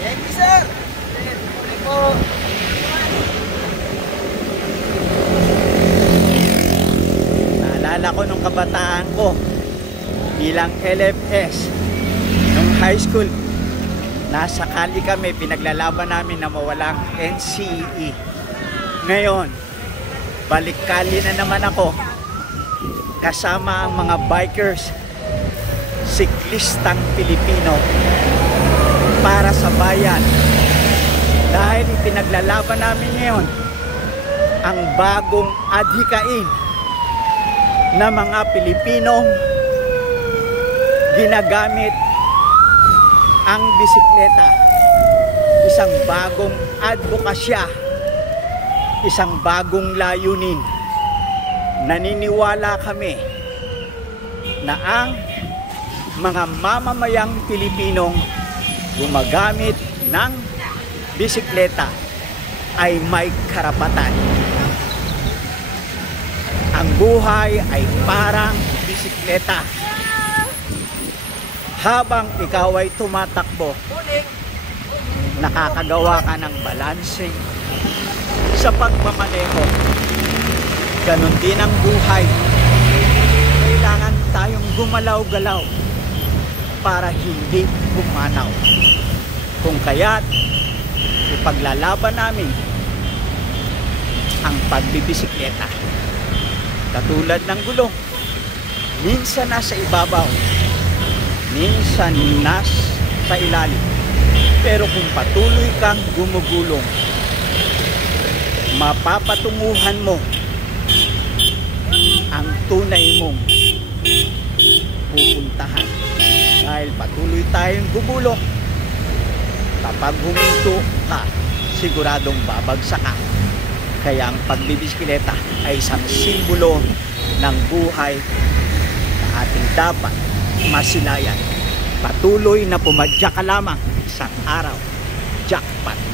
Thank you, sir. Po. Naalala ko nung kabataan ko bilang LFS nung high school, nasa kali kami, pinaglalaban namin na mawalang NCE. Ngayon, balik kali na naman ako kasama ang mga bikers, siklistang Pilipino para sa bayan, dahil ipinaglalaban namin ngayon ang bagong adhikain na mga Pilipinong ginagamit ang bisikleta. Isang bagong advokasya, isang bagong layunin. Naniniwala kami na ang mga mamamayang Pilipinong gumagamit ng bisikleta ay may karapatan. Ang buhay ay parang bisikleta. Habang ikaw ay tumatakbo, nakakagawa ka ng balancing sa pagmamaneho. Ganon din ang buhay. Kailangan tayong gumalaw-galaw para hindi bumanaw. Kung kaya't ipaglalaban namin ang pagbibisikleta. Katulad ng gulong, minsan nasa ibabaw, minsan nasa ilalim. Pero kung patuloy kang gumugulong, mapapatunguhan mo ang tunay mong pupuntahan. Dahil patuloy tayong gumulong, kapag huminto ka, siguradong babagsak ka. Kaya ang pagbibisikleta ay isang simbolo ng buhay na ating dapat masilayan. Patuloy na pumadyak ka lamang, isang araw, jackpot.